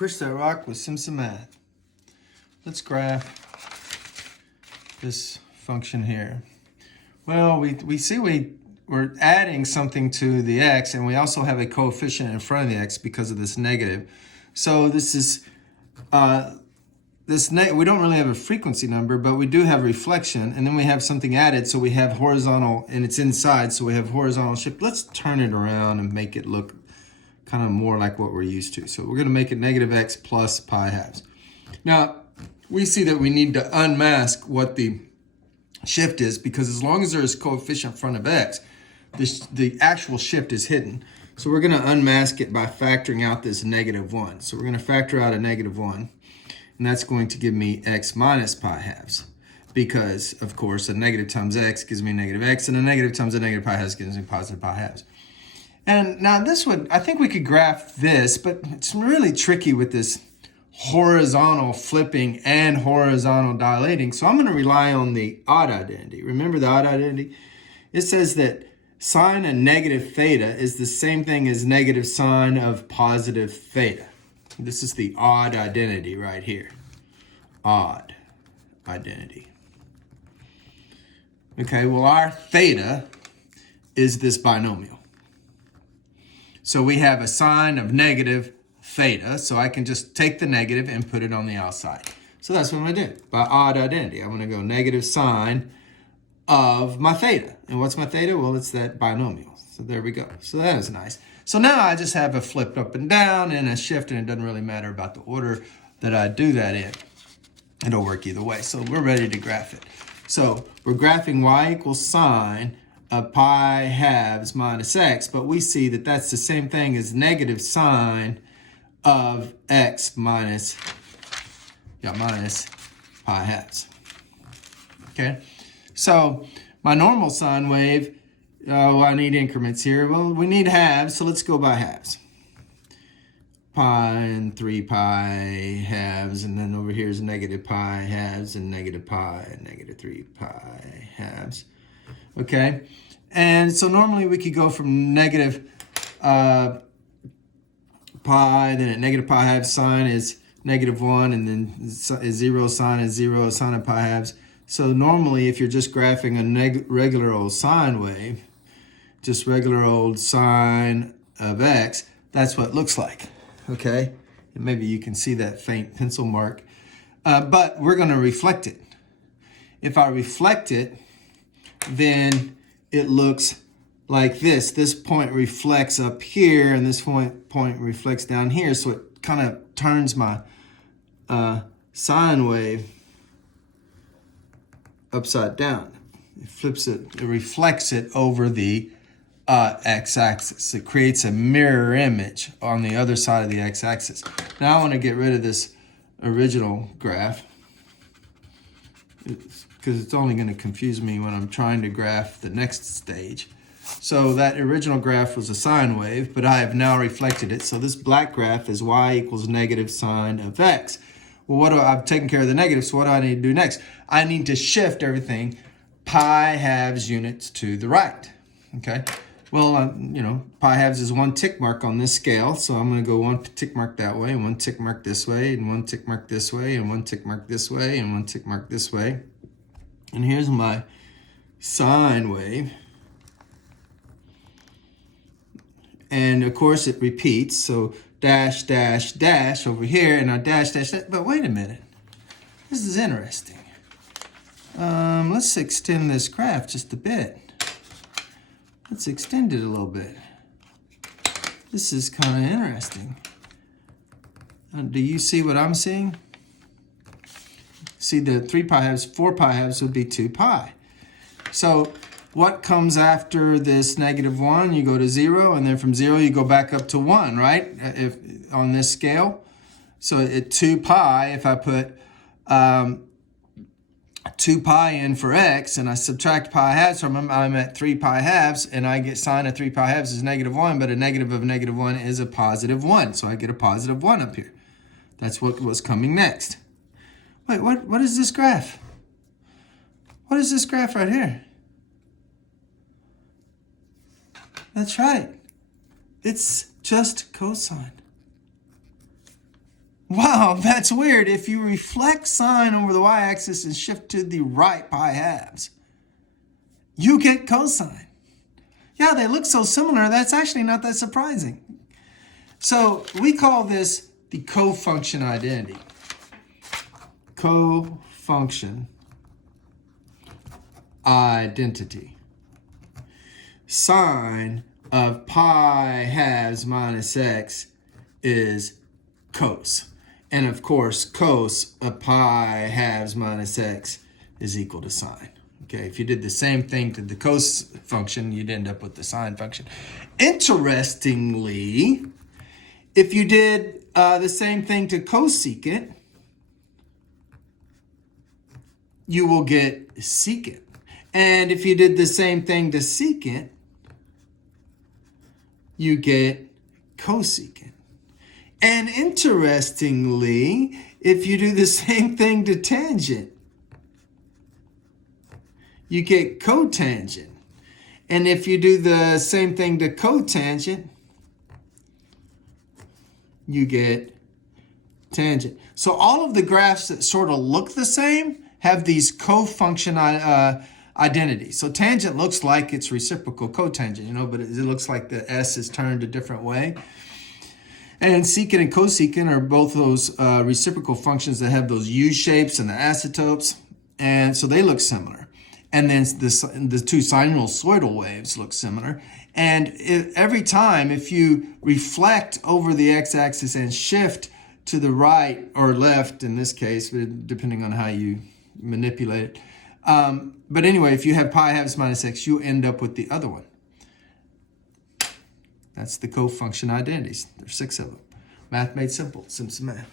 Push that rock with some math. Let's graph this function here. Well, we see we're adding something to the x, and we also have a coefficient in front of the x because of this negative. So this is we don't really have a frequency number, but we do have reflection, and then we have something added, so we have horizontal, and it's inside, so we have horizontal shift. Let's turn it around and make it look kind of more like what we're used to. So we're going to make it negative x plus pi halves. Now, we see that we need to unmask what the shift is, because as long as there is coefficient in front of x, the actual shift is hidden. So we're going to unmask it by factoring out this negative 1. So we're going to factor out a negative 1, and that's going to give me x minus pi halves, because, of course, a negative times x gives me negative x, and a negative times a negative pi halves gives me positive pi halves. And now this one, I think we could graph this, but it's really tricky with this horizontal flipping and horizontal dilating. So I'm going to rely on the odd identity. Remember the odd identity? It says that sine of negative theta is the same thing as negative sine of positive theta. This is the odd identity right here. Odd identity. Okay, well, our theta is this binomial. So we have a sine of negative theta, so I can just take the negative and put it on the outside. So that's what I'm going to do. By odd identity, I'm going to go negative sine of my theta. And what's my theta? Well, it's that binomial. So there we go. So that is nice. So now I just have a flip up and down and a shift, and it doesn't really matter about the order that I do that in. It'll work either way. So we're ready to graph it. So we're graphing y equals sine of pi halves minus x, but we see that that's the same thing as negative sine of x minus pi halves. Okay, so my normal sine wave, I need increments here. Well, we need halves, so let's go by halves. Pi and 3 pi halves, and then over here is negative pi halves and negative pi and negative 3 pi halves. Okay, and so normally we could go from negative pi, then at negative pi halves sine is negative 1, and then is 0 sine is 0 sine of pi halves. So normally if you're just graphing a regular old sine wave, just regular old sine of x, that's what it looks like. Okay, and maybe you can see that faint pencil mark, but we're going to reflect it. If I reflect it, then it looks like this. This point reflects up here, and this point reflects down here. So it kind of turns my sine wave upside down. It flips it, it reflects it over the x-axis. It creates a mirror image on the other side of the x-axis. Now I want to get rid of this original graph, because it's only going to confuse me when I'm trying to graph the next stage. So that original graph was a sine wave, but I have now reflected it. So this black graph is y equals negative sine of x. Well, I've taken care of the negative, so what do I need to do next? I need to shift everything pi halves units to the right. Okay. Well, pi halves is 1 tick mark on this scale, so I'm going to go 1 tick mark that way, and 1 tick mark this way, and 1 tick mark this way, and 1 tick mark this way, and 1 tick mark this way. And here's my sine wave. And of course it repeats, so dash, dash, dash over here, and I dash, dash, dash. But wait a minute, this is interesting. Let's extend this graph just a bit. Let's extend it a little bit. This is kind of interesting. Do you see what I'm seeing? See, the 3 pi halves, 4 pi halves would be 2 pi. So what comes after this negative 1? You go to 0, and then from 0 you go back up to 1, right? If on this scale. So at 2 pi, if I put 2 pi in for x, and I subtract pi halves from them, I'm at 3 pi halves, and I get sine of 3 pi halves is negative 1, but a negative of negative 1 is a positive 1. So I get a positive 1 up here. That's what was coming next. Wait, what is this graph? What is this graph right here? That's right. It's just cosine. Wow, that's weird. If you reflect sine over the y-axis and shift to the right pi halves, you get cosine. Yeah, they look so similar, that's actually not that surprising. So we call this the cofunction identity. Cofunction identity. Sine of pi halves minus x is cos. And of course, cos of pi halves minus x is equal to sine. Okay, if you did the same thing to the cos function, you'd end up with the sine function. Interestingly, if you did the same thing to cosecant, you will get secant. And if you did the same thing to secant, you get cosecant. And interestingly, if you do the same thing to tangent, you get cotangent. And if you do the same thing to cotangent, you get tangent. So all of the graphs that sort of look the same have these cofunction identities. So tangent looks like it's reciprocal cotangent, you know, but it looks like the S is turned a different way. And secant and cosecant are both those reciprocal functions that have those U shapes and the asymptotes. And so they look similar. And then the two sinusoidal waves look similar. And every time, if you reflect over the x-axis and shift to the right or left, in this case, depending on how you manipulate it. But anyway, if you have pi halves minus x, you end up with the other one. That's the cofunction identities. There's 6 of them. Math made simple. Simpson Math.